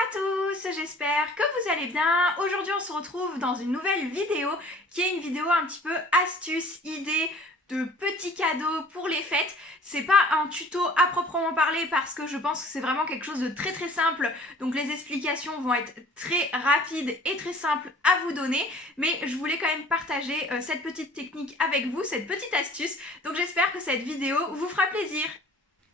à tous, j'espère que vous allez bien. Aujourd'hui on se retrouve dans une nouvelle vidéo qui est une vidéo un petit peu astuce, idée de petits cadeaux pour les fêtes. C'est pas un tuto à proprement parler parce que je pense que c'est vraiment quelque chose de très très simple, donc les explications vont être très rapides et très simples à vous donner, mais je voulais quand même partager cette petite technique avec vous, cette petite astuce, donc j'espère que cette vidéo vous fera plaisir.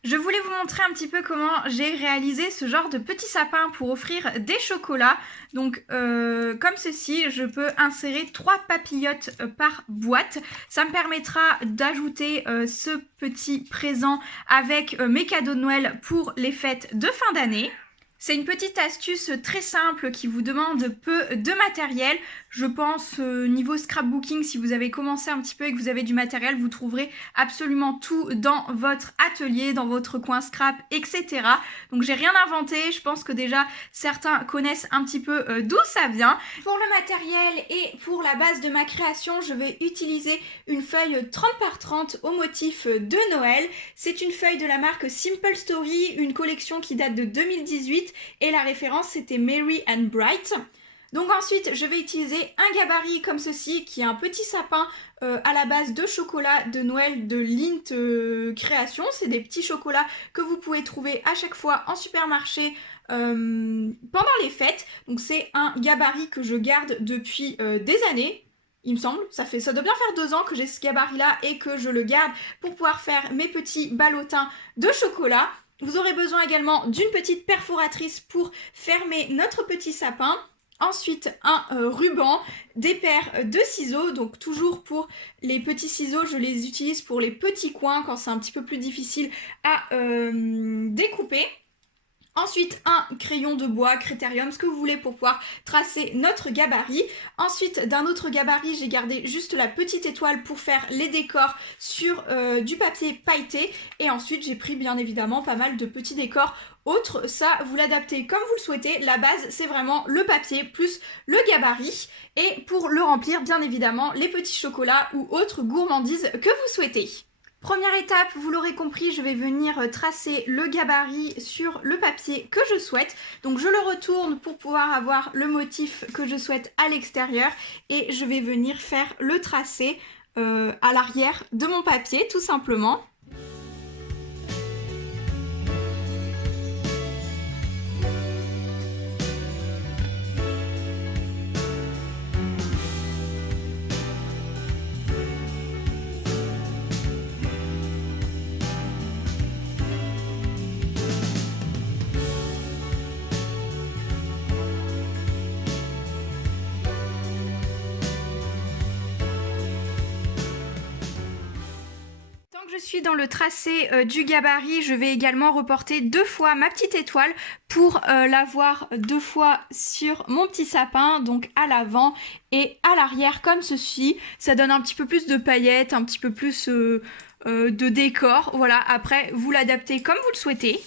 Je voulais vous montrer un petit peu comment j'ai réalisé ce genre de petit sapin pour offrir des chocolats. Donc comme ceci, je peux insérer 3 papillotes par boîte. Ça me permettra d'ajouter ce petit présent avec mes cadeaux de Noël pour les fêtes de fin d'année. C'est une petite astuce très simple qui vous demande peu de matériel. Je pense niveau scrapbooking, si vous avez commencé un petit peu et que vous avez du matériel, vous trouverez absolument tout dans votre atelier, dans votre coin scrap, etc. Donc j'ai rien inventé, je pense que déjà certains connaissent un petit peu d'où ça vient. Pour le matériel et pour la base de ma création, je vais utiliser une feuille 30 par 30 au motif de Noël. C'est une feuille de la marque Simple Story, une collection qui date de 2018 et la référence c'était Merry and Bright. Donc ensuite, je vais utiliser un gabarit comme ceci, qui est un petit sapin à la base de chocolat de Noël de Lindt Création. C'est des petits chocolats que vous pouvez trouver à chaque fois en supermarché pendant les fêtes. Donc c'est un gabarit que je garde depuis des années. Il me semble, ça doit bien faire 2 ans que j'ai ce gabarit-là et que je le garde pour pouvoir faire mes petits ballotins de chocolat. Vous aurez besoin également d'une petite perforatrice pour fermer notre petit sapin. Ensuite, un ruban, des paires de ciseaux, donc toujours pour les petits ciseaux, je les utilise pour les petits coins quand c'est un petit peu plus difficile à découper. Ensuite, un crayon de bois, Critérium, ce que vous voulez pour pouvoir tracer notre gabarit. Ensuite, d'un autre gabarit, j'ai gardé juste la petite étoile pour faire les décors sur du papier pailleté. Et ensuite, j'ai pris bien évidemment pas mal de petits décors autres. Ça, vous l'adaptez comme vous le souhaitez. La base, c'est vraiment le papier plus le gabarit. Et pour le remplir, bien évidemment, les petits chocolats ou autres gourmandises que vous souhaitez. Première étape, vous l'aurez compris, je vais venir tracer le gabarit sur le papier que je souhaite. Donc je le retourne pour pouvoir avoir le motif que je souhaite à l'extérieur et je vais venir faire le tracé à l'arrière de mon papier tout simplement. Je suis dans le tracé du gabarit, je vais également reporter 2 fois ma petite étoile pour l'avoir 2 fois sur mon petit sapin, donc à l'avant et à l'arrière comme ceci. Ça donne un petit peu plus de paillettes, un petit peu plus de décor. Voilà, après vous l'adaptez comme vous le souhaitez.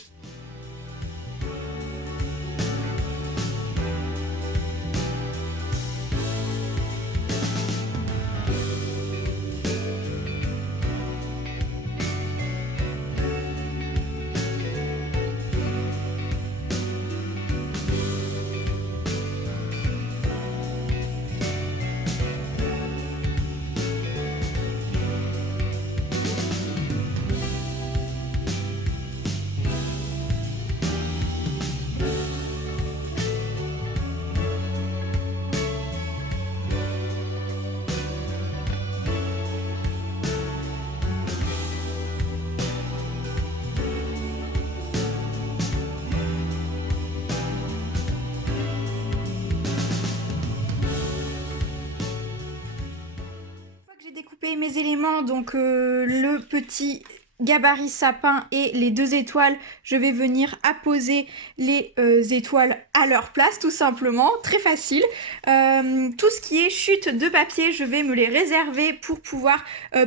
Découper mes éléments, donc le petit gabarit sapin et les 2 étoiles, je vais venir apposer les étoiles à leur place tout simplement, très facile. Tout ce qui est chute de papier, je vais me les réserver pour pouvoir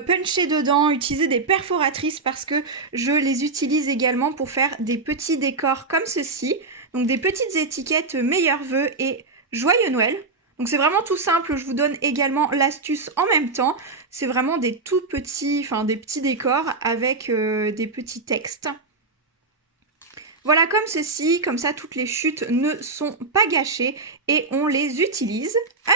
puncher dedans, utiliser des perforatrices parce que je les utilise également pour faire des petits décors comme ceci, donc des petites étiquettes meilleurs vœux et joyeux Noël. Donc c'est vraiment tout simple, je vous donne également l'astuce en même temps. C'est vraiment des tout petits, des petits décors avec des petits textes. Voilà comme ceci, comme ça toutes les chutes ne sont pas gâchées et on les utilise. Hop,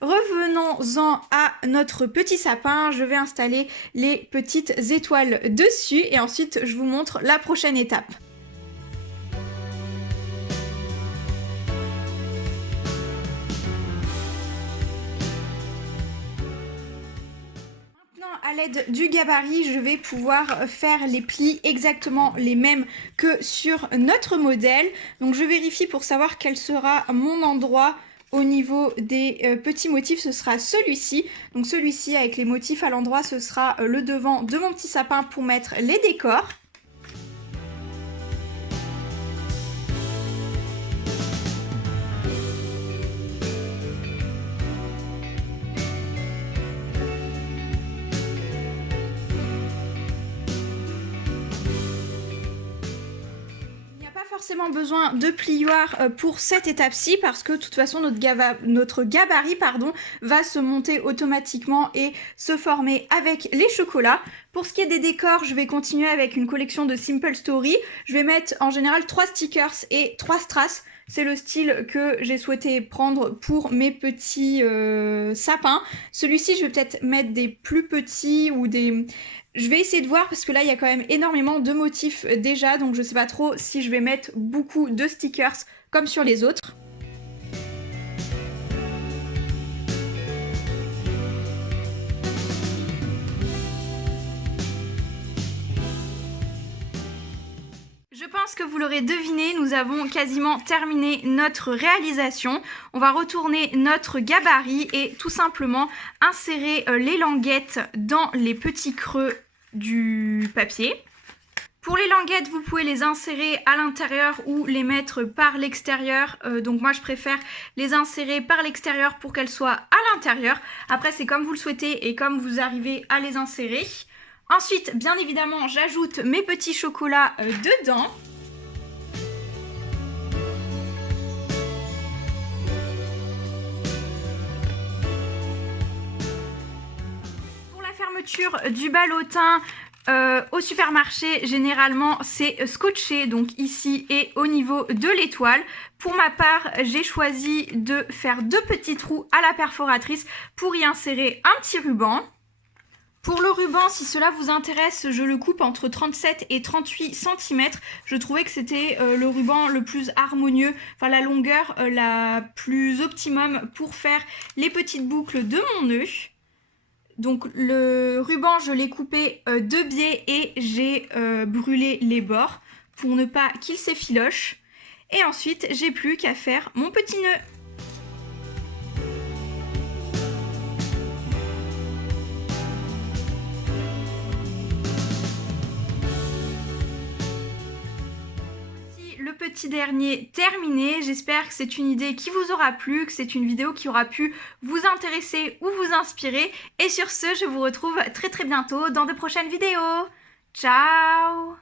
revenons-en à notre petit sapin, je vais installer les petites étoiles dessus et ensuite je vous montre la prochaine étape. À l'aide du gabarit, je vais pouvoir faire les plis exactement les mêmes que sur notre modèle. Donc je vérifie pour savoir quel sera mon endroit au niveau des petits motifs, ce sera celui-ci. Donc celui-ci avec les motifs à l'endroit, ce sera le devant de mon petit sapin pour mettre les décors. Forcément besoin de plioir pour cette étape-ci parce que de toute façon notre gabarit va se monter automatiquement et se former avec les chocolats. Pour ce qui est des décors, je vais continuer avec une collection de Simple Story. Je vais mettre en général 3 stickers et 3 strass. C'est le style que j'ai souhaité prendre pour mes petits sapins. Celui-ci, je vais peut-être mettre des plus petits ou des... Je vais essayer de voir parce que là il y a quand même énormément de motifs déjà, donc je sais pas trop si je vais mettre beaucoup de stickers comme sur les autres. Je pense que vous l'aurez deviné, nous avons quasiment terminé notre réalisation. On va retourner notre gabarit et tout simplement insérer les languettes dans les petits creux du papier. Pour les languettes, vous pouvez les insérer à l'intérieur ou les mettre par l'extérieur. Donc moi, je préfère les insérer par l'extérieur pour qu'elles soient à l'intérieur. Après, c'est comme vous le souhaitez et comme vous arrivez à les insérer. Ensuite, bien évidemment, j'ajoute mes petits chocolats dedans. Pour la fermeture du ballotin, au supermarché, généralement, c'est scotché, donc ici et au niveau de l'étoile. Pour ma part, j'ai choisi de faire 2 petits trous à la perforatrice pour y insérer un petit ruban. Pour le ruban, si cela vous intéresse, je le coupe entre 37 et 38 cm. Je trouvais que c'était le ruban le plus harmonieux, enfin la longueur la plus optimum pour faire les petites boucles de mon nœud. Donc le ruban, je l'ai coupé de biais et j'ai brûlé les bords pour ne pas qu'il s'effiloche. Et ensuite, j'ai plus qu'à faire mon petit nœud. Le petit dernier terminé, j'espère que c'est une idée qui vous aura plu, que c'est une vidéo qui aura pu vous intéresser ou vous inspirer. Et sur ce, je vous retrouve très bientôt dans de prochaines vidéos. Ciao!